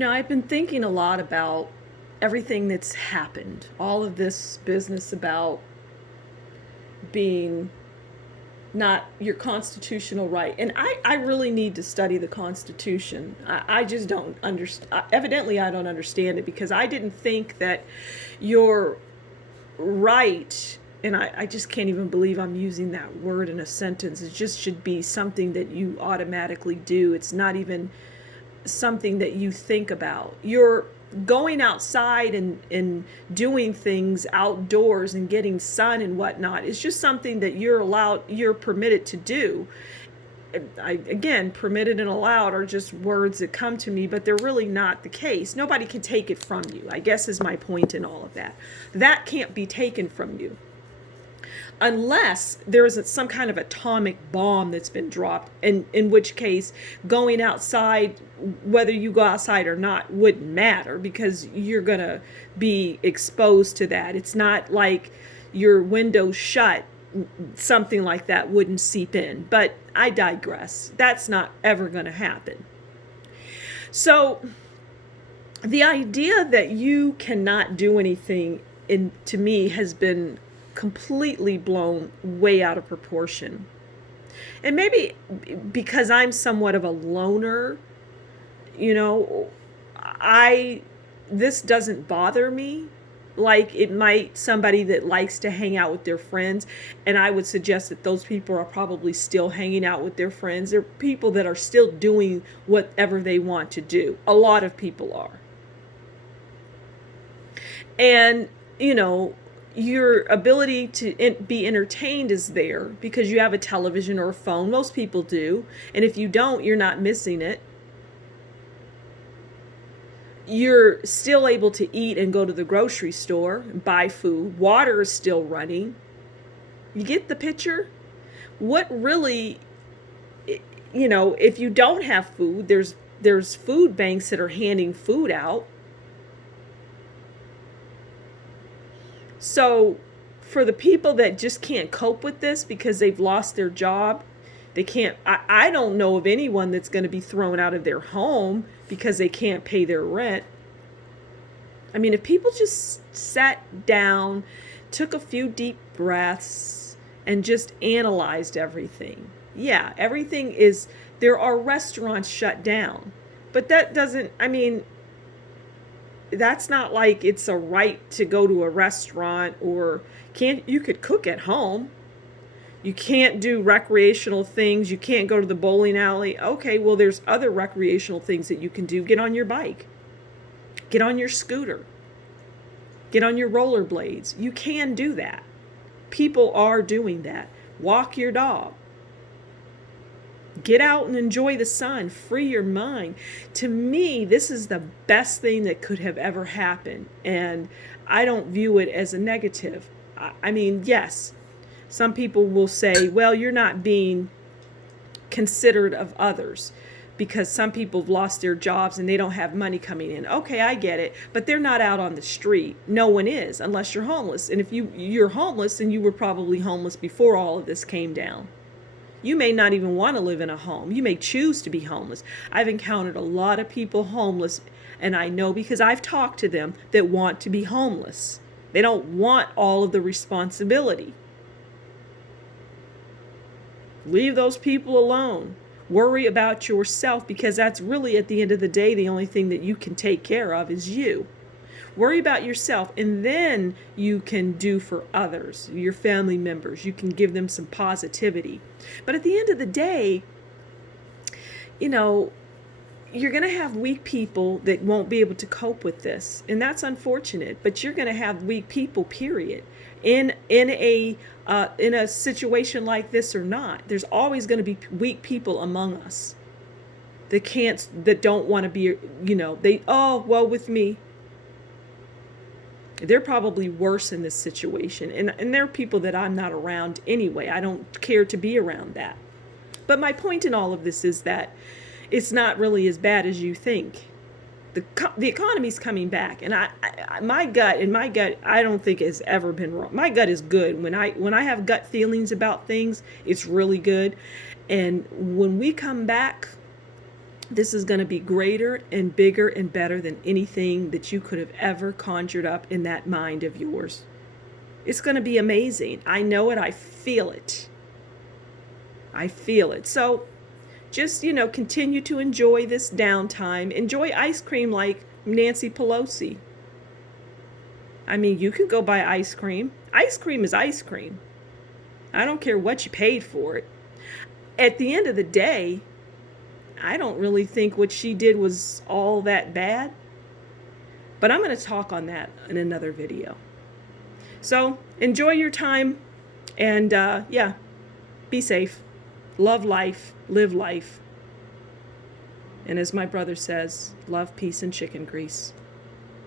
I've been thinking a lot about everything that's happened, all of this business about being not your constitutional right. And I really need to study the Constitution. I just don't understand. Evidently, I don't understand it because I didn't think that your right, and I just can't even believe I'm using that word in a sentence, it just should be something that you automatically do. It's not even something that you think about. You're going outside and doing things outdoors and getting sun and whatnot. It's just something that you're permitted to do. Again, permitted and allowed are just words that come to me, but they're really not the case. Nobody can take it from you, I guess is my point in all of that. That can't be taken from you unless there is some kind of atomic bomb that's been dropped, and in which case going outside, whether you go outside or not, wouldn't matter because you're going to be exposed to that. It's not like your windows shut, something like that wouldn't seep in. But I digress. That's not ever going to happen. So the idea that you cannot do anything, to me, has been completely blown way out of proportion. And maybe because I'm somewhat of a loner, you know, I this doesn't bother me like it might somebody that likes to hang out with their friends. And I would suggest that those people are probably still hanging out with their friends. They're people that are still doing whatever they want to do. A lot of people are. And, your ability to be entertained is there because you have a television or a phone. Most people do. And if you don't, you're not missing it. You're still able to eat and go to the grocery store and buy food. Water is still running. You get the picture? What really, if you don't have food, there's food banks that are handing food out. So for the people that just can't cope with this because they've lost their job, they can't, I don't know of anyone that's going to be thrown out of their home because they can't pay their rent. I mean, if people just sat down, took a few deep breaths, and just analyzed everything. Yeah, there are restaurants shut down. But that doesn't, that's not like it's a right to go to a restaurant, or you could cook at home. You can't do recreational things. You can't go to the bowling alley. Okay, well, there's other recreational things that you can do. Get on your bike. Get on your scooter. Get on your rollerblades. You can do that. People are doing that. Walk your dog. Get out and enjoy the sun. Free your mind. To me, this is the best thing that could have ever happened. And I don't view it as a negative. Yes, some people will say, well, you're not being considerate of others because some people have lost their jobs and they don't have money coming in. Okay, I get it. But they're not out on the street. No one is, unless you're homeless. And if you're homeless, then you were probably homeless before all of this came down. You may not even want to live in a home. You may choose to be homeless. I've encountered a lot of people homeless, and I know because I've talked to them that want to be homeless. They don't want all of the responsibility. Leave those people alone. Worry about yourself because that's really, at the end of the day, the only thing that you can take care of is you. Worry about yourself, and then you can do for others, your family members. You can give them some positivity. But at the end of the day, you're going to have weak people that won't be able to cope with this, and that's unfortunate. But you're going to have weak people, period. In a situation like this or not, there's always going to be weak people among us that don't want to be. With me. They're probably worse in this situation. And there are people that I'm not around anyway. I don't care to be around that. But my point in all of this is that it's not really as bad as you think. The economy's coming back. And my gut, I don't think has ever been wrong. My gut is good. When I have gut feelings about things, it's really good. And when we come back, This is going to be greater and bigger and better than anything that you could have ever conjured up in that mind of yours. It's going to be amazing. I know it. I feel it. I feel it. So just, continue to enjoy this downtime. Enjoy ice cream like Nancy Pelosi. I mean, you can go buy ice cream. Ice cream is ice cream. I don't care what you paid for it. At the end of the day, I don't really think what she did was all that bad. But I'm going to talk on that in another video. So enjoy your time and be safe. Love life. Live life. And as my brother says, love, peace, and chicken grease.